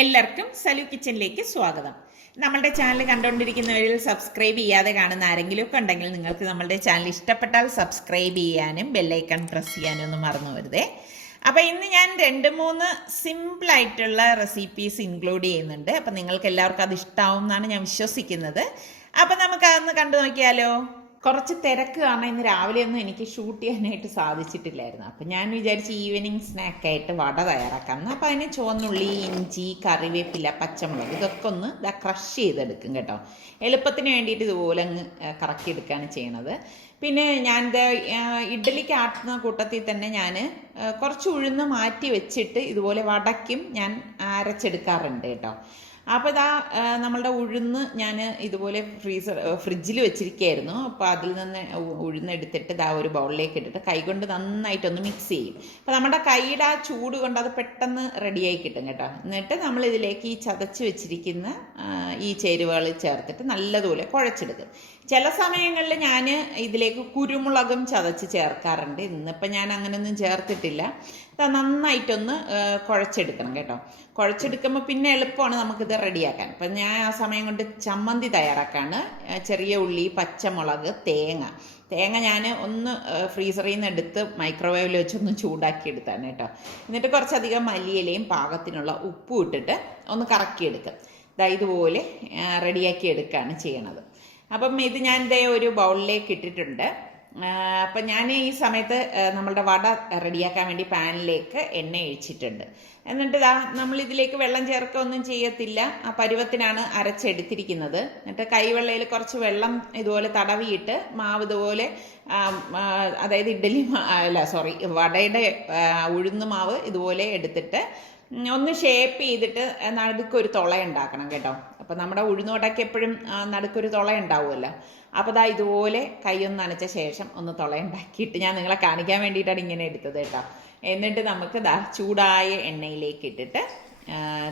എല്ലാവർക്കും സലു കിച്ചനിലേക്ക് സ്വാഗതം. നമ്മുടെ ചാനൽ കണ്ടുകൊണ്ടിരിക്കുന്നവരിൽ സബ്സ്ക്രൈബ് ചെയ്യാതെ കാണുന്ന ആരെങ്കിലും ഒക്കെ ഉണ്ടെങ്കിൽ നിങ്ങൾക്ക് നമ്മുടെ ചാനൽ ഇഷ്ടപ്പെട്ടാൽ സബ്സ്ക്രൈബ് ചെയ്യാനും ബെല്ലൈക്കൺ പ്രസ് ചെയ്യാനും ഒന്നും മറന്നു വരുതേ. അപ്പോൾ ഇന്ന് ഞാൻ 2-3 സിമ്പിളായിട്ടുള്ള റെസിപ്പീസ് ഇൻക്ലൂഡ് ചെയ്യുന്നുണ്ട്. അപ്പം നിങ്ങൾക്ക് എല്ലാവർക്കും അത് ഇഷ്ടമാവും എന്നാണ് ഞാൻ വിശ്വസിക്കുന്നത്. അപ്പം നമുക്ക് അതൊന്ന് കണ്ടു നോക്കിയാലോ. കുറച്ച് തിരക്ക് കാരണം ഇന്ന് രാവിലെ ഒന്നും എനിക്ക് ഷൂട്ട് ചെയ്യാനായിട്ട് സാധിച്ചിട്ടില്ലായിരുന്നു. അപ്പം ഞാൻ വിചാരിച്ച് ഈവനിങ് സ്നാക്കായിട്ട് വട തയ്യാറാക്കാം. അപ്പം അതിന് ചുവന്നുള്ളി, ഇഞ്ചി, കറിവേപ്പില, പച്ചമുളക് ഇതൊക്കെ ഒന്ന് ക്രഷ് ചെയ്തെടുക്കും കേട്ടോ. എളുപ്പത്തിന് വേണ്ടിയിട്ട് ഇതുപോലെ അങ്ങ് കറക്കിയെടുക്കുകയാണ് ചെയ്യണത്. പിന്നെ ഞാൻ ഇഡ്ഡലിക്ക് ആട്ടുന്ന കൂട്ടത്തിൽ തന്നെ ഞാൻ കുറച്ച് ഉഴുന്ന് മാറ്റി വെച്ചിട്ട് ഇതുപോലെ വടയ്ക്കും ഞാൻ അരച്ചെടുക്കാറുണ്ട് കേട്ടോ. അപ്പോൾ ഇതാ നമ്മളുടെ ഉഴുന്ന് ഞാൻ ഇതുപോലെ ഫ്രിഡ്ജിൽ വെച്ചിരിക്കുകയായിരുന്നു. അപ്പോൾ അതിൽ നിന്ന് ഉഴുന്ന് എടുത്തിട്ട് ഇതാ ഒരു ബൗളിലേക്ക് ഇട്ടിട്ട് കൈകൊണ്ട് നന്നായിട്ടൊന്ന് മിക്സ് ചെയ്യും. അപ്പോൾ നമ്മുടെ കൈയുടെ ആ ചൂട് കൊണ്ട് അത് പെട്ടെന്ന് റെഡിയായി കിട്ടും കേട്ടോ. എന്നിട്ട് നമ്മൾ ഇതിലേക്ക് ഈ ചതച്ച് വെച്ചിരിക്കുന്ന ഈ ചേരുവകൾ ചേർത്തിട്ട് നല്ലതുപോലെ കുഴച്ചെടുക്കും. ചില സമയങ്ങളിൽ ഞാൻ ഇതിലേക്ക് കുരുമുളകും ചതച്ച് ചേർക്കാറുണ്ട്. ഇന്നിപ്പോൾ ഞാൻ അങ്ങനെയൊന്നും ചേർത്തിട്ടില്ല. നന്നായിട്ടൊന്ന് കുഴച്ചെടുക്കണം കേട്ടോ. കുഴച്ചെടുക്കുമ്പോൾ പിന്നെ എളുപ്പമാണ് നമുക്കിത് റെഡിയാക്കാൻ. അപ്പം ഞാൻ ആ സമയം കൊണ്ട് ചമ്മന്തി തയ്യാറാക്കാണ്. ചെറിയ ഉള്ളി, പച്ചമുളക്, തേങ്ങ ഞാൻ ഒന്ന് ഫ്രീസറിൽ നിന്ന് എടുത്ത് മൈക്രോവേവിൽ വെച്ചൊന്ന് ചൂടാക്കി എടുത്താണ് കേട്ടോ. എന്നിട്ട് കുറച്ചധികം മല്ലിയിലയും പാകത്തിനുള്ള ഉപ്പും ഇട്ടിട്ട് ഒന്ന് കറക്കിയെടുക്കും. ഇതുപോലെ റെഡിയാക്കി എടുക്കുകയാണ് ചെയ്യണത്. അപ്പം ഇത് ഞാൻ ഒരു ബൗളിലേക്ക് ഇട്ടിട്ടുണ്ട്. അപ്പം ഞാൻ ഈ സമയത്ത് നമ്മളുടെ വട റെഡിയാക്കാൻ വേണ്ടി പാനിലേക്ക് എണ്ണ ഒഴിച്ചിട്ടുണ്ട്. എന്നിട്ട് നമ്മളിതിലേക്ക് വെള്ളം ചേർക്കുകയൊന്നും ചെയ്യത്തില്ല. ആ പരുവത്തിനാണ് അരച്ചെടുത്തിരിക്കുന്നത്. എന്നിട്ട് കൈവെള്ളയിൽ കുറച്ച് വെള്ളം ഇതുപോലെ തടവിയിട്ട് മാവ് ഇതുപോലെ, അതായത് വടയുടെ ഉഴുന്ന് മാവ് ഇതുപോലെ എടുത്തിട്ട് ഒന്ന് ഷേപ്പ് ചെയ്തിട്ട് നടുക്കൊരു തുള ഉണ്ടാക്കണം കേട്ടോ. അപ്പം നമ്മുടെ ഉഴുന്നുവടയ്ക്ക് എപ്പോഴും നടുക്കൊരു തുള ഉണ്ടാവുമല്ലോ. അപ്പോൾ ഇതുപോലെ കൈയൊന്ന് നനച്ച ശേഷം ഒന്ന് തുള ഉണ്ടാക്കിയിട്ട് ഞാൻ നിങ്ങളെ കാണിക്കാൻ വേണ്ടിയിട്ടാണ് ഇങ്ങനെ എടുത്തത് കേട്ടോ. എന്നിട്ട് നമുക്ക് ചൂടായ എണ്ണയിലേക്ക് ഇട്ടിട്ട്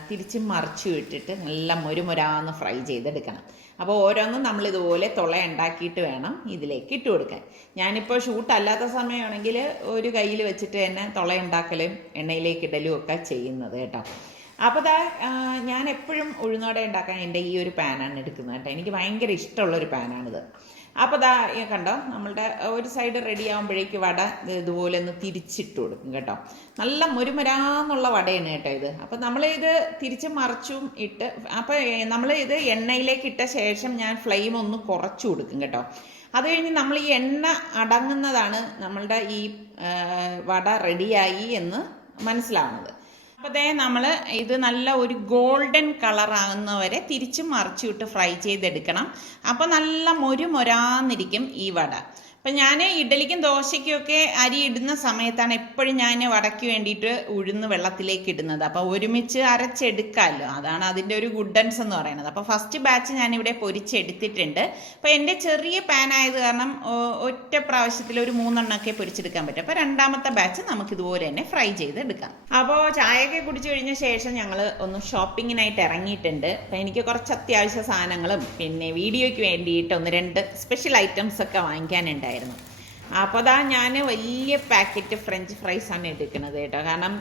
തിരിച്ചും മറിച്ചും ഇട്ടിട്ട് നല്ല മുരുമുരാന്ന് ഫ്രൈ ചെയ്തെടുക്കണം. അപ്പോൾ ഓരോന്നും നമ്മളിതുപോലെ തുള ഉണ്ടാക്കിയിട്ട് വേണം ഇതിലേക്ക് ഇട്ട് കൊടുക്കാൻ. ഞാനിപ്പോൾ ഷൂട്ട് അല്ലാത്ത സമയമാണെങ്കിൽ ഒരു കയ്യിൽ വെച്ചിട്ട് തന്നെ തുള ഉണ്ടാക്കലും എണ്ണയിലേക്ക് ഇടലും ഒക്കെ ചെയ്യുന്നത് കേട്ടോ. അപ്പോൾ ഞാൻ എപ്പോഴും ഉഴുന്നുവട ഉണ്ടാക്കാൻ എൻ്റെ ഈ ഒരു പാനാണ് എടുക്കുന്നത് കേട്ടോ. എനിക്ക് ഭയങ്കര ഇഷ്ടമുള്ളൊരു പാനാണിത്. അപ്പോൾ കണ്ടോ, നമ്മളുടെ ഒരു സൈഡ് റെഡി ആകുമ്പോഴേക്ക് വട ഇതുപോലെ ഒന്ന് തിരിച്ചിട്ട് കൊടുക്കും കേട്ടോ. നല്ല മുരുമുരാന്നുള്ള വടയാണ് കേട്ടോ ഇത്. അപ്പോൾ നമ്മളിത് തിരിച്ച് മറിച്ചും ഇട്ട്, അപ്പോൾ നമ്മൾ ഇത് എണ്ണയിലേക്ക് ഇട്ട ശേഷം ഞാൻ ഫ്ലെയിം ഒന്ന് കുറച്ചു കൊടുക്കും കേട്ടോ. അത് കഴിഞ്ഞ് നമ്മൾ ഈ എണ്ണ അടങ്ങുന്നതാണ് നമ്മളുടെ ഈ വട റെഡിയായി എന്ന് മനസ്സിലാവുന്നത്. അപ്പോൾ നമ്മൾ ഇത് നല്ല ഒരു ഗോൾഡൻ കളർ ആകുന്നവരെ തിരിച്ചും മറിച്ചിട്ട് ഫ്രൈ ചെയ്തെടുക്കണം. അപ്പോൾ നല്ല മൊരാന്നിരിക്കും ഈ വട. അപ്പം ഞാൻ ഇഡലിക്കും ദോശയ്ക്കും ഒക്കെ അരി ഇടുന്ന സമയത്താണ് എപ്പോഴും ഞാൻ വടയ്ക്ക് വേണ്ടിയിട്ട് ഉഴുന്ന് വെള്ളത്തിലേക്ക് ഇടുന്നത്. അപ്പോൾ ഒരുമിച്ച് അരച്ചെടുക്കാമല്ലോ, അതാണ് അതിൻ്റെ ഒരു ഗുഡൻസ് എന്ന് പറയുന്നത്. അപ്പോൾ ഫസ്റ്റ് ബാച്ച് ഞാനിവിടെ പൊരിച്ചെടുത്തിട്ടുണ്ട്. അപ്പോൾ എൻ്റെ ചെറിയ പാനായത് കാരണം ഒറ്റ പ്രാവശ്യത്തിൽ ഒരു 3 എണ്ണമൊക്കെ പൊരിച്ചെടുക്കാൻ പറ്റും. അപ്പോൾ രണ്ടാമത്തെ ബാച്ച് നമുക്കിതുപോലെ തന്നെ ഫ്രൈ ചെയ്തെടുക്കാം. അപ്പോൾ ചായയൊക്കെ കുടിച്ചു കഴിഞ്ഞ ശേഷം ഞങ്ങൾ ഒന്ന് ഷോപ്പിങ്ങിനായിട്ട് ഇറങ്ങിയിട്ടുണ്ട്. അപ്പോൾ എനിക്ക് കുറച്ച് അത്യാവശ്യ സാധനങ്ങളും പിന്നെ വീഡിയോയ്ക്ക് വേണ്ടിയിട്ട് 1-2 സ്പെഷ്യൽ ഐറ്റംസ് ഒക്കെ വാങ്ങിക്കാനുണ്ട്. അപ്പോൾ ഞാൻ വലിയ പാക്കറ്റ് ഫ്രഞ്ച് ഫ്രൈസാണ് എടുക്കുന്നത് കേട്ടോ. കാരണം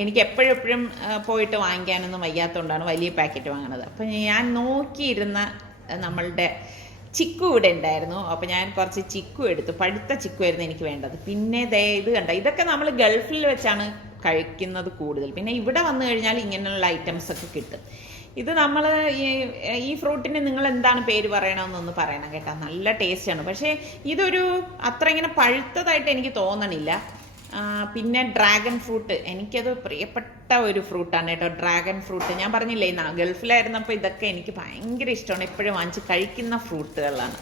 എനിക്ക് എപ്പോഴും പോയിട്ട് വാങ്ങിക്കാനൊന്നും വയ്യാത്തതുകൊണ്ടാണ് വലിയ പാക്കറ്റ് വാങ്ങുന്നത്. അപ്പോൾ ഞാൻ നോക്കിയിരുന്ന നമ്മളുടെ ചിക്കു ഇവിടെ ഉണ്ടായിരുന്നു. അപ്പോൾ ഞാൻ കുറച്ച് ചിക്കു എടുത്തു. പഴുത്ത ചിക്കു ആയിരുന്നു എനിക്ക് വേണ്ടത്. പിന്നെ ഇത് കണ്ട, ഇതൊക്കെ നമ്മൾ ഗൾഫിൽ വെച്ചാണ് കഴിക്കുന്നത് കൂടുതൽ. പിന്നെ ഇവിടെ വന്നു കഴിഞ്ഞാൽ ഇങ്ങനെയുള്ള ഐറ്റംസ് ഒക്കെ കിട്ടും. ഇത് നമ്മൾ ഈ ഫ്രൂട്ടിന് നിങ്ങൾ എന്താണ് പേര് പറയണമെന്നൊന്ന് പറയണം കേട്ടോ. നല്ല ടേസ്റ്റാണ്. പക്ഷേ ഇതൊരു അത്ര ഇങ്ങനെ പഴുത്തതായിട്ട് എനിക്ക് തോന്നണില്ല. പിന്നെ ഡ്രാഗൺ ഫ്രൂട്ട്, എനിക്കത് പ്രിയപ്പെട്ട ഒരു ഫ്രൂട്ടാണ് കേട്ടോ. ഡ്രാഗൺ ഫ്രൂട്ട് ഞാൻ പറഞ്ഞില്ലേ, ഗൾഫിലായിരുന്നപ്പോൾ ഇതൊക്കെ എനിക്ക് ഭയങ്കര ഇഷ്ടമാണ്. എപ്പോഴും വാങ്ങിച്ച് കഴിക്കുന്ന ഫ്രൂട്ടുകളാണ്.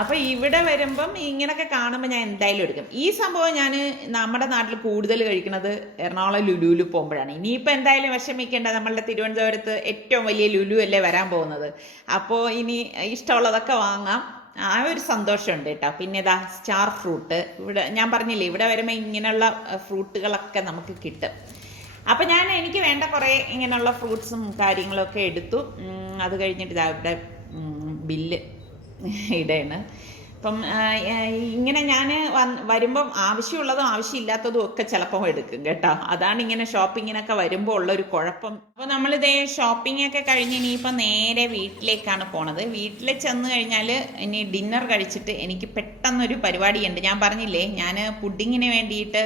അപ്പോൾ ഇവിടെ വരുമ്പം ഇങ്ങനെയൊക്കെ കാണുമ്പോൾ ഞാൻ എന്തായാലും എടുക്കും. ഈ സംഭവം ഞാൻ നമ്മുടെ നാട്ടിൽ കൂടുതൽ കഴിക്കുന്നത് എറണാകുളം ലുലുവിൽ പോകുമ്പോഴാണ്. ഇനിയിപ്പോൾ എന്തായാലും വിഷമിക്കേണ്ട, നമ്മളുടെ തിരുവനന്തപുരത്ത് ഏറ്റവും വലിയ ലുലു അല്ലേ വരാൻ പോകുന്നത്. അപ്പോൾ ഇനി ഇഷ്ടമുള്ളതൊക്കെ വാങ്ങാം. ആ ഒരു സന്തോഷമുണ്ട് കേട്ടോ. പിന്നെ സ്റ്റാർ ഫ്രൂട്ട്, ഇവിടെ ഞാൻ പറഞ്ഞില്ലേ, ഇവിടെ വരുമ്പോൾ ഇങ്ങനെയുള്ള ഫ്രൂട്ടുകളൊക്കെ നമുക്ക് കിട്ടും. അപ്പം എനിക്ക് വേണ്ട കുറേ ഇങ്ങനെയുള്ള ഫ്രൂട്ട്സും കാര്യങ്ങളൊക്കെ എടുത്തു. അത് കഴിഞ്ഞിട്ട് ഇവിടെ ബില്ല് ഇടയാണ്. അപ്പം ഇങ്ങനെ ഞാൻ വരുമ്പം ആവശ്യമുള്ളതും ആവശ്യമില്ലാത്തതും ഒക്കെ ചിലപ്പോൾ എടുക്കും കേട്ടോ. അതാണ് ഇങ്ങനെ ഷോപ്പിങ്ങിനൊക്കെ വരുമ്പോൾ ഉള്ളൊരു കുഴപ്പം. അപ്പോൾ നമ്മളിതേ ഷോപ്പിംഗ് ഒക്കെ കഴിഞ്ഞ് ഇനിയിപ്പോൾ നേരെ വീട്ടിലേക്കാണ് പോണത്. വീട്ടിൽ ചെന്ന് കഴിഞ്ഞാൽ ഇനി ഡിന്നർ കഴിച്ചിട്ട് എനിക്ക് പെട്ടെന്നൊരു പരിപാടിയുണ്ട്. ഞാൻ പറഞ്ഞില്ലേ, ഞാൻ പുഡിങ്ങിന് വേണ്ടിയിട്ട്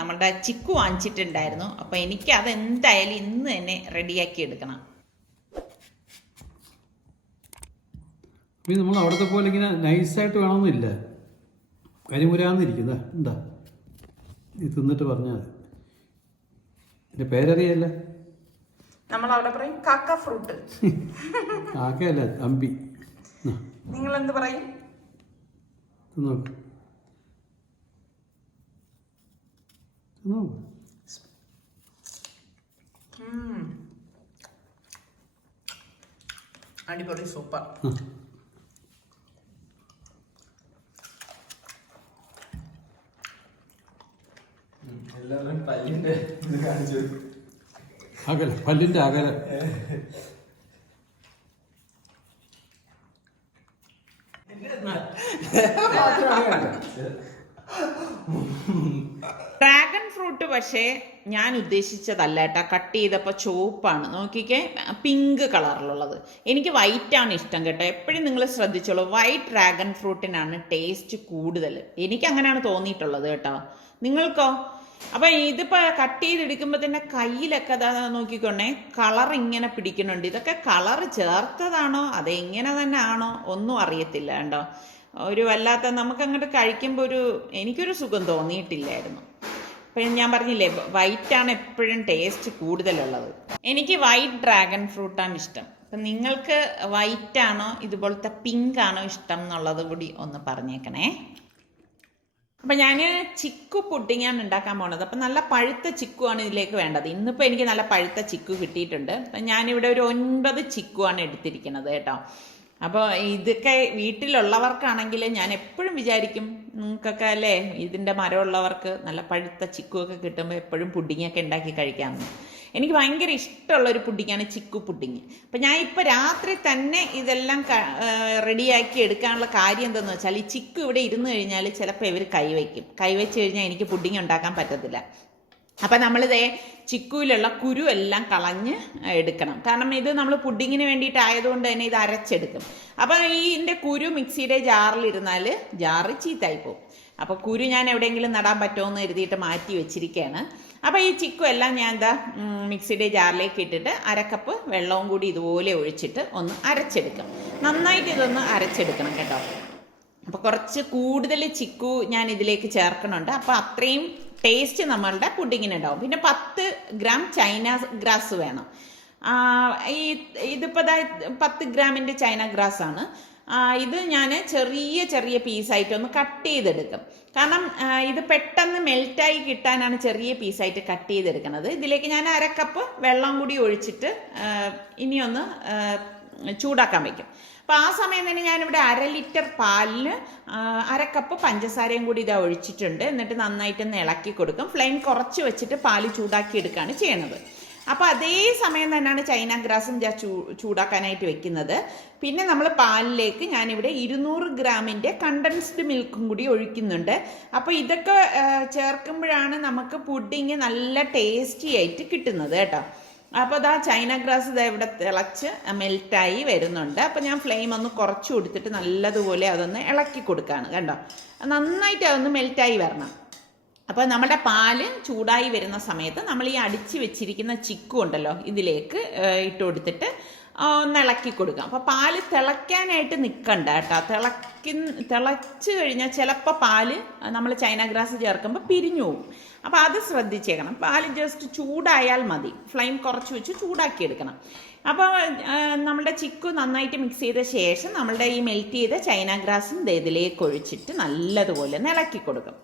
നമ്മളുടെ ചിക്കു വാങ്ങിച്ചിട്ടുണ്ടായിരുന്നു. അപ്പോൾ എനിക്ക് അത് എന്തായാലും ഇന്ന് തന്നെ റെഡിയാക്കി എടുക്കണം. പിന്നെ നമ്മൾ അവിടുത്തെ പോലെ ഇങ്ങനെ നൈസായിട്ട് വേണമെന്നില്ല, കരിമുരാന്നിരിക്കുന്ന എന്താ നീ തിന്നിട്ട് പറഞ്ഞാൽ എൻ്റെ പേരറിയല്ല. നമ്മൾ അവിടെ പറയും കാക്ക ഫ്രൂട്ട്. കാക്കയല്ല, അമ്പി. നിങ്ങൾ എന്ത് പറയും? നോക്ക് അടിപൊളി, സൂപ്പർ. അകല, പല്ലിൻ്റെ അകല. ഡ്രാഗൺ ഫ്രൂട്ട് പക്ഷേ ഞാൻ ഉദ്ദേശിച്ചതല്ല കേട്ടോ. കട്ട് ചെയ്തപ്പോൾ ചുവപ്പാണ്, നോക്കിക്കേ, പിങ്ക് കളറിലുള്ളത്. എനിക്ക് വൈറ്റാണ് ഇഷ്ടം കേട്ടോ. എപ്പോഴും നിങ്ങൾ ശ്രദ്ധിച്ചോളൂ, വൈറ്റ് ഡ്രാഗൺ ഫ്രൂട്ടിനാണ് ടേസ്റ്റ് കൂടുതൽ. എനിക്ക് അങ്ങനെയാണ് തോന്നിയിട്ടുള്ളത് കേട്ടോ. നിങ്ങൾക്കോ? അപ്പം ഇതിപ്പോൾ കട്ട് ചെയ്തെടുക്കുമ്പോൾ തന്നെ കയ്യിലൊക്കെ അതാ നോക്കിക്കൊണ്ടേ കളർ ഇങ്ങനെ പിടിക്കുന്നുണ്ട്. ഇതൊക്കെ കളർ ചേർത്തതാണോ അതെങ്ങനെ തന്നെ ആണോ ഒന്നും അറിയത്തില്ല കേട്ടോ. ഒരു വല്ലാത്ത, നമുക്ക് അങ്ങോട്ട് കഴിക്കുമ്പോൾ എനിക്കൊരു സുഖം തോന്നിയിട്ടില്ലായിരുന്നു. അപ്പം ഞാൻ പറഞ്ഞില്ലേ, വൈറ്റാണ് എപ്പോഴും ടേസ്റ്റ് കൂടുതലുള്ളത്. എനിക്ക് വൈറ്റ് ഡ്രാഗൺ ഫ്രൂട്ടാണ് ഇഷ്ടം. അപ്പം നിങ്ങൾക്ക് വൈറ്റാണോ ഇതുപോലത്തെ പിങ്ക് ആണോ ഇഷ്ടം എന്നുള്ളത് കൂടി ഒന്ന് പറഞ്ഞേക്കണേ. അപ്പം ഞാൻ ചിക്കു പുഡിങ്ങാണ് ഉണ്ടാക്കാൻ പോണത്. അപ്പം നല്ല പഴുത്ത ചിക്കു ആണ് ഇതിലേക്ക് വേണ്ടത്. ഇന്നിപ്പോൾ എനിക്ക് നല്ല പഴുത്ത ചിക്കു കിട്ടിയിട്ടുണ്ട്. അപ്പം ഞാനിവിടെ ഒരു 9 ചിക്കു ആണ് എടുത്തിരിക്കുന്നത് കേട്ടോ. അപ്പോൾ ഇതൊക്കെ വീട്ടിലുള്ളവർക്കാണെങ്കിൽ ഞാൻ എപ്പോഴും വിചാരിക്കും, നിങ്ങൾക്കൊക്കെ അല്ലേ ഇതിൻ്റെ മരമുള്ളവർക്ക് നല്ല പഴുത്ത ചിക്കുവൊക്കെ കിട്ടുമ്പോൾ എപ്പോഴും പുഡിങ്ങൊക്കെ ഉണ്ടാക്കി കഴിക്കാമെന്ന്. എനിക്ക് ഭയങ്കര ഇഷ്ടമുള്ളൊരു പുഡിങ്ങാണ് ചിക്കു പുഡിങ്. അപ്പം ഞാൻ ഇപ്പോൾ രാത്രി തന്നെ ഇതെല്ലാം റെഡിയാക്കി എടുക്കാനുള്ള കാര്യം എന്താണെന്ന് വെച്ചാൽ, ഈ ചിക്കു ഇവിടെ ഇരുന്ന് കഴിഞ്ഞാൽ ചിലപ്പോൾ ഇവർ കൈവച്ച് കഴിഞ്ഞാൽ എനിക്ക് പുഡിങ് ഉണ്ടാക്കാൻ പറ്റത്തില്ല. അപ്പം നമ്മളിതേ ചിക്കുവിലുള്ള കുരു എല്ലാം കളഞ്ഞ് എടുക്കണം. കാരണം ഇത് നമ്മൾ പുഡിങ്ങിന് വേണ്ടിയിട്ടായതുകൊണ്ട് തന്നെ ഇത് അരച്ചെടുക്കും. അപ്പം ഇതിൻ്റെ കുരു മിക്സിയുടെ ജാറിലിരുന്നാൽ ജാറ് ചീത്തായി പോകും. അപ്പോൾ കുരു ഞാൻ എവിടെയെങ്കിലും നടാൻ പറ്റുമോ എന്ന് കരുതിയിട്ട് മാറ്റി വെച്ചിരിക്കുകയാണ്. അപ്പോൾ ഈ ചിക്കു എല്ലാം ഞാൻ എന്താ മിക്സിയുടെ ജാറിലേക്ക് ഇട്ടിട്ട് 1/2 കപ്പ് വെള്ളവും കൂടി ഇതുപോലെ ഒഴിച്ചിട്ട് ഒന്ന് അരച്ചെടുക്കും. നന്നായിട്ട് ഇതൊന്ന് അരച്ചെടുക്കണം കേട്ടോ. അപ്പോൾ കുറച്ച് കൂടുതൽ ചിക്കു ഞാൻ ഇതിലേക്ക് ചേർക്കണുണ്ട്. അപ്പോൾ അത്രയും ടേസ്റ്റ് നമ്മളുടെ പുഡിങ്ങിനുണ്ടാവും. പിന്നെ 10 ഗ്രാം ചൈന ഗ്രാസ് വേണം. ഇതിപ്പോൾ 10 ഗ്രാമിൻ്റെ ചൈന ഗ്രാസ് ആണ്. ഇത് ഞാൻ ചെറിയ ചെറിയ പീസായിട്ടൊന്ന് കട്ട് ചെയ്തെടുക്കും. കാരണം ഇത് പെട്ടെന്ന് മെൽറ്റായി കിട്ടാനാണ് ചെറിയ പീസായിട്ട് കട്ട് ചെയ്തെടുക്കുന്നത്. ഇതിലേക്ക് ഞാൻ 1/2 കപ്പ് വെള്ളം കൂടി ഒഴിച്ചിട്ട് ഇനിയൊന്ന് ചൂടാക്കാൻ വയ്ക്കും. അപ്പോൾ ആ സമയം തന്നെ ഞാനിവിടെ 1/2 ലിറ്റർ പാലിന് 1/2 കപ്പ് പഞ്ചസാരയും കൂടി ഇതാ ഒഴിച്ചിട്ടുണ്ട്. എന്നിട്ട് നന്നായിട്ടൊന്ന് ഇളക്കി കൊടുക്കും. ഫ്ലെയിം കുറച്ച് വെച്ചിട്ട് പാല് ചൂടാക്കി എടുക്കുകയാണ് ചെയ്യണത്. അപ്പോൾ അതേ സമയം തന്നെയാണ് ചൈന ഗ്രാസും ചൂടാക്കാനായിട്ട് വെക്കുന്നത്. പിന്നെ നമ്മൾ പാലിലേക്ക് ഞാനിവിടെ 200 ഗ്രാമിൻ്റെ കണ്ടൻസ്ഡ് മിൽക്കും കൂടി ഒഴിക്കുന്നുണ്ട്. അപ്പോൾ ഇതൊക്കെ ചേർക്കുമ്പോഴാണ് നമുക്ക് പുഡിങ് നല്ല ടേസ്റ്റി ആയിട്ട് കിട്ടുന്നത് കേട്ടോ. അപ്പോൾ ഇതാ ചൈന ഗ്രാസ് ഇതാ ഇവിടെ തിളച്ച് മെൽറ്റായി വരുന്നുണ്ട്. അപ്പോൾ ഞാൻ ഫ്ലെയിം ഒന്ന് കുറച്ച് കൊടുത്തിട്ട് നല്ലതുപോലെ അതൊന്ന് ഇളക്കി കൊടുക്കുകയാണ് കേട്ടോ. നന്നായിട്ട് അതൊന്ന് മെൽറ്റായി വരണം. അപ്പോൾ നമ്മുടെ പാല് ചൂടായി വരുന്ന സമയത്ത് നമ്മൾ ഈ അടിച്ച് വെച്ചിരിക്കുന്ന ചിക്കു ഉണ്ടല്ലോ ഇതിലേക്ക് ഇട്ട് കൊടുത്തിട്ട് ഒന്ന് ഇളക്കി കൊടുക്കാം. അപ്പോൾ പാല് തിളയ്ക്കാനായിട്ട് നിൽക്കണ്ട കേട്ടോ. തിളച്ച് കഴിഞ്ഞാൽ ചിലപ്പോൾ പാല് നമ്മൾ ചൈന ഗ്രാസ് ചേർക്കുമ്പോൾ പിരിഞ്ഞു പോകും. അപ്പോൾ അത് ശ്രദ്ധിച്ചേക്കണം. പാല് ജസ്റ്റ് ചൂടായാൽ മതി. ഫ്ലെയിം കുറച്ച് വെച്ച് ചൂടാക്കി എടുക്കണം. അപ്പോൾ നമ്മളുടെ ചിക്കു നന്നായിട്ട് മിക്സ് ചെയ്ത ശേഷം നമ്മളുടെ ഈ മെൽറ്റ് ചെയ്ത ചൈന ഗ്രാസും ഇതിലേക്ക് ഒഴിച്ചിട്ട് നല്ലതുപോലെ ഒന്ന് ഇളക്കി കൊടുക്കും.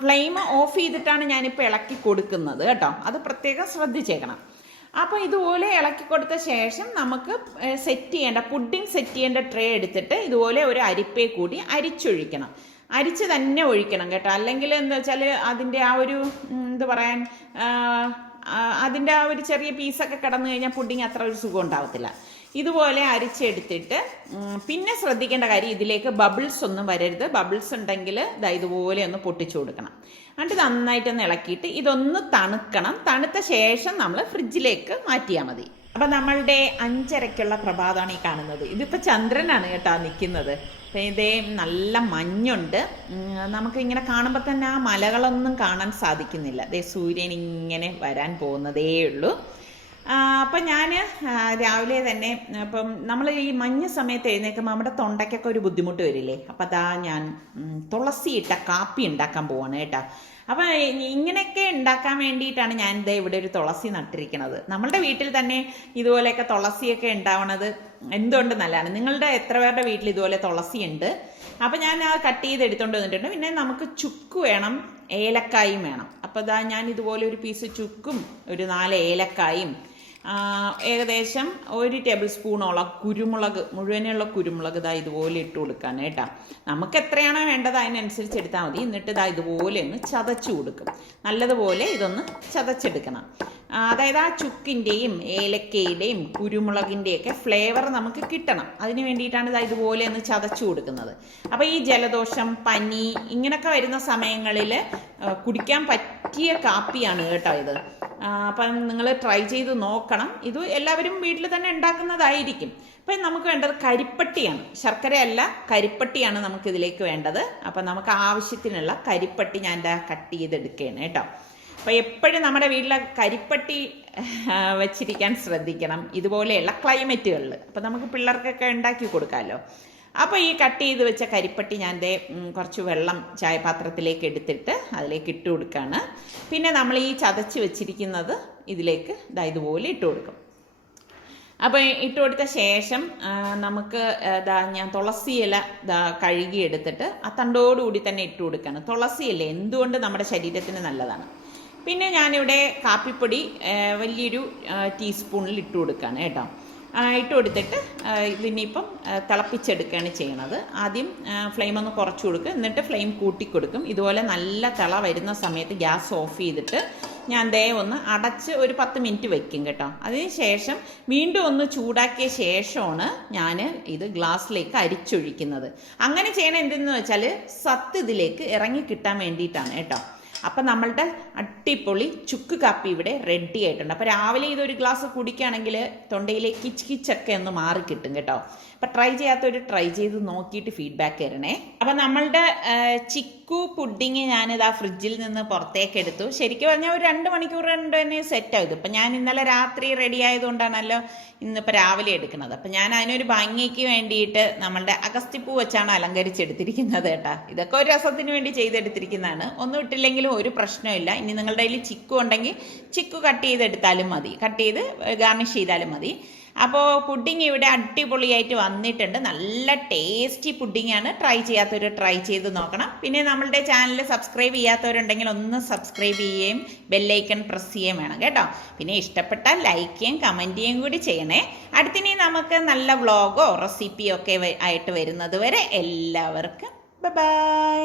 ഫ്ലെയിം ഓഫ് ചെയ്തിട്ടാണ് ഞാനിപ്പോൾ ഇളക്കി കൊടുക്കുന്നത് കേട്ടോ. അത് പ്രത്യേകം ശ്രദ്ധിച്ചേക്കണം. അപ്പോൾ ഇതുപോലെ ഇളക്കി കൊടുത്ത ശേഷം നമുക്ക് പുഡിംഗ് സെറ്റ് ചെയ്യേണ്ട ട്രേ എടുത്തിട്ട് ഇതുപോലെ ഒരു അരിപ്പേ കൂടി അരിച്ചൊഴിക്കണം. അരിച്ച് തന്നെ ഒഴിക്കണം കേട്ടോ. അല്ലെങ്കിൽ എന്താ വെച്ചാൽ അതിൻ്റെ ആ ഒരു അതിൻ്റെ ആ ഒരു ചെറിയ പീസൊക്കെ കിടന്നു കഴിഞ്ഞാൽ പുഡിങ് അത്ര ഒരു സുഖം ഉണ്ടാവത്തില്ല. ഇതുപോലെ അരിച്ചെടുത്തിട്ട് പിന്നെ ശ്രദ്ധിക്കേണ്ട കാര്യം ഇതിലേക്ക് ബബിൾസ് ഒന്നും വരരുത്. ബബിൾസ് ഉണ്ടെങ്കിൽ ഇതുപോലെ ഒന്ന് പൊട്ടിച്ചു കൊടുക്കണം. എന്നിട്ട് നന്നായിട്ടൊന്ന് ഇളക്കിയിട്ട് ഇതൊന്ന് തണുക്കണം. തണുത്ത ശേഷം നമ്മൾ ഫ്രിഡ്ജിലേക്ക് മാറ്റിയാൽ മതി. അപ്പം നമ്മളുടെ 5:30-ക്കുള്ള പ്രഭാതമാണ് ഈ കാണുന്നത്. ഇതിപ്പോൾ ചന്ദ്രനാണ് കേട്ടോ നിൽക്കുന്നത്. അപ്പം ഇതേ നല്ല മഞ്ഞുണ്ട്. നമുക്കിങ്ങനെ കാണുമ്പോൾ തന്നെ ആ മലകളൊന്നും കാണാൻ സാധിക്കുന്നില്ല. അതേ സൂര്യൻ ഇങ്ങനെ വരാൻ പോകുന്നതേ ഉള്ളൂ. അപ്പം ഞാൻ രാവിലെ തന്നെ അപ്പം നമ്മൾ ഈ മഞ്ഞ സമയത്ത് എഴുന്നേൽക്കുമ്പോൾ നമ്മുടെ തൊണ്ടയ്ക്കൊക്കെ ഒരു ബുദ്ധിമുട്ട് വരില്ലേ. അപ്പം അതാ ഞാൻ തുളസി ഇട്ട കാപ്പി ഉണ്ടാക്കാൻ പോവാണ് കേട്ടോ. അപ്പം ഇങ്ങനെയൊക്കെ ഉണ്ടാക്കാൻ വേണ്ടിയിട്ടാണ് ഞാൻ ഇവിടെ ഒരു തുളസി നട്ടിരിക്കുന്നത്. നമ്മളുടെ വീട്ടിൽ തന്നെ ഇതുപോലെയൊക്കെ തുളസിയൊക്കെ ഉണ്ടാവണത് എന്തുകൊണ്ട് നല്ലതാണ്. നിങ്ങളുടെ എത്ര പേരുടെ വീട്ടിൽ ഇതുപോലെ തുളസി ഉണ്ട്? അപ്പം ഞാൻ അത് കട്ട് ചെയ്ത് എടുത്തുകൊണ്ട് വന്നിട്ടുണ്ട്. പിന്നെ നമുക്ക് ചുക്ക് വേണം, ഏലക്കായും വേണം. അപ്പോൾ ഞാൻ ഇതുപോലെ ഒരു പീസ് ചുക്കും ഒരു 4 ഏലക്കായും ഏകദേശം 1 ടേബിൾ സ്പൂണോളം കുരുമുളക്, മുഴുവനുള്ള കുരുമുളക് ഇതുപോലെ ഇട്ട് കൊടുക്കാൻ കേട്ടോ. നമുക്ക് എത്രയാണോ വേണ്ടത് അതിനനുസരിച്ച് എടുത്താൽ മതി. എന്നിട്ട് ഇതുപോലെ ഒന്ന് ചതച്ചു കൊടുക്കും. നല്ലതുപോലെ ഇതൊന്ന് ചതച്ചെടുക്കണം. അതായത് ആ ചുക്കിൻ്റെയും ഏലക്കയുടെയും കുരുമുളകിൻ്റെയൊക്കെ ഫ്ലേവർ നമുക്ക് കിട്ടണം. അതിന് വേണ്ടിയിട്ടാണ് ഇതുപോലെ ഒന്ന് ചതച്ചു കൊടുക്കുന്നത്. അപ്പോൾ ഈ ജലദോഷം, പനി ഇങ്ങനെയൊക്കെ വരുന്ന സമയങ്ങളിൽ കുടിക്കാൻ പറ്റിയ കാപ്പിയാണ് കേട്ടോ ഇത്. അപ്പം നിങ്ങൾ ട്രൈ ചെയ്ത് നോക്കണം. ഇത് എല്ലാവരും വീട്ടിൽ തന്നെ ഉണ്ടാക്കുന്നതായിരിക്കും. അപ്പം നമുക്ക് വേണ്ടത് കരിപ്പട്ടിയാണ്, ശർക്കരയല്ല കരിപ്പട്ടിയാണ് നമുക്കിതിലേക്ക് വേണ്ടത്. അപ്പം നമുക്ക് ആവശ്യത്തിനുള്ള കരിപ്പട്ടി ഞാൻ കട്ട് ചെയ്തെടുക്കുകയാണ് കേട്ടോ. അപ്പോൾ എപ്പോഴും നമ്മുടെ വീട്ടിലെ കരിപ്പട്ടി വെച്ചിരിക്കാൻ ശ്രദ്ധിക്കണം ഇതുപോലെയുള്ള ക്ലൈമറ്റുകളിൽ. അപ്പോൾ നമുക്ക് പിള്ളേർക്കൊക്കെ ഉണ്ടാക്കി കൊടുക്കാമല്ലോ. അപ്പോൾ ഈ കട്ട് ചെയ്ത് വെച്ച കരിപ്പട്ടി ഞാൻ കുറച്ച് വെള്ളം ചായപാത്രത്തിലേക്ക് എടുത്തിട്ട് അതിലേക്ക് ഇട്ട് കൊടുക്കുകയാണ്. പിന്നെ നമ്മൾ ഈ ചതച്ച് വെച്ചിരിക്കുന്നത് ഇതിലേക്ക് ഇതുപോലെ ഇട്ട് കൊടുക്കും. അപ്പോൾ ഇട്ട് കൊടുത്ത ശേഷം നമുക്ക് ഞാൻ തുളസി ഇല കഴുകി എടുത്തിട്ട് ആ തണ്ടോടുകൂടി തന്നെ ഇട്ട് കൊടുക്കുകയാണ്. തുളസി ഇല എന്തുകൊണ്ട് നമ്മുടെ ശരീരത്തിന് നല്ലതാണ്. പിന്നെ ഞാനിവിടെ കാപ്പിപ്പൊടി വലിയൊരു ടീസ്പൂണിൽ ഇട്ട് കൊടുക്കുകയാണ് കേട്ടോ. ഇട്ട് കൊടുത്തിട്ട് ഇതിനിപ്പം തിളപ്പിച്ചെടുക്കുകയാണ് ചെയ്യണത്. ആദ്യം ഫ്ലെയിം ഒന്ന് കുറച്ച് കൊടുക്കുക, എന്നിട്ട് ഫ്ലെയിം കൂട്ടിക്കൊടുക്കും. ഇതുപോലെ നല്ല തിള വരുന്ന സമയത്ത് ഗ്യാസ് ഓഫ് ചെയ്തിട്ട് ഞാൻ ഒന്ന് അടച്ച് ഒരു 10 മിനിറ്റ് വെക്കും കേട്ടോ. അതിന് ശേഷം വീണ്ടും ഒന്ന് ചൂടാക്കിയ ശേഷമാണ് ഞാൻ ഇത് ഗ്ലാസ്സിലേക്ക് അരിച്ചൊഴിക്കുന്നത്. അങ്ങനെ ചെയ്യണം എന്തെന്ന് വെച്ചാൽ സത്ത് ഇതിലേക്ക് ഇറങ്ങി കിട്ടാൻ വേണ്ടിയിട്ടാണ് കേട്ടോ. അപ്പം നമ്മളുടെ അടിപൊളി ചുക്ക് കാപ്പി ഇവിടെ റെഡി ആയിട്ടുണ്ട്. അപ്പോൾ രാവിലെ ഇതൊരു ഗ്ലാസ് കുടിക്കുകയാണെങ്കിൽ തൊണ്ടയിലെ കിച്ചൊക്കെ ഒന്ന് മാറി കിട്ടും കേട്ടോ. അപ്പം ട്രൈ ചെയ്യാത്തവർ ട്രൈ ചെയ്ത് നോക്കിയിട്ട് ഫീഡ്ബാക്ക് തരണേ. അപ്പം നമ്മളുടെ ചിക്കു പുഡിങ് ഞാനിത് ഫ്രിഡ്ജിൽ നിന്ന് പുറത്തേക്ക് എടുത്തു. ശരിക്കും പറഞ്ഞാൽ ഒരു 2 മണിക്കൂർ കൊണ്ട് തന്നെ സെറ്റായത്. ഇപ്പം ഞാൻ ഇന്നലെ രാത്രി റെഡി ആയതുകൊണ്ടാണല്ലോ ഇന്നിപ്പോൾ രാവിലെ എടുക്കുന്നത്. അപ്പം ഞാൻ അതിനൊരു ഭംഗിക്ക് വേണ്ടിയിട്ട് നമ്മളുടെ അഗസ്തിപ്പൂ വെച്ചാണ് അലങ്കരിച്ചെടുത്തിരിക്കുന്നത് കേട്ടോ. ഇതൊക്കെ ഒരു രസത്തിന് വേണ്ടി ചെയ്തെടുത്തിരിക്കുന്നതാണ്. ഒന്നും ഇട്ടില്ലെങ്കിലും ഒരു പ്രശ്നമില്ല. ഇനി നിങ്ങളുടെ കയ്യിൽ ചിക്കു ഉണ്ടെങ്കിൽ ചിക്കു കട്ട് ചെയ്തെടുത്താലും മതി, കട്ട് ചെയ്ത് ഗാർണിഷ് ചെയ്താലും മതി. അപ്പോൾ പുഡിങ് ഇവിടെ അടിപൊളിയായിട്ട് വന്നിട്ടുണ്ട്. നല്ല ടേസ്റ്റി പുഡിങ്ങാണ്. ട്രൈ ചെയ്യാത്തവർ ട്രൈ ചെയ്ത് നോക്കണം. പിന്നെ നമ്മളുടെ ചാനൽ സബ്സ്ക്രൈബ് ചെയ്യാത്തവരുണ്ടെങ്കിൽ ഒന്ന് സബ്സ്ക്രൈബ് ചെയ്യുകയും ബെല്ലൈക്കൺ പ്രസ് ചെയ്യുകയും വേണം കേട്ടോ. പിന്നെ ഇഷ്ടപ്പെട്ടാൽ ലൈക്ക് ചെയ്യുകയും കമൻറ്റ് ചെയ്യുകയും കൂടി ചെയ്യണേ. അടുത്തിനി നമുക്ക് നല്ല വ്ളോഗോ റെസിപ്പിയോ ഒക്കെ ആയിട്ട് വരുന്നത് വരെ എല്ലാവർക്കും ബൈ.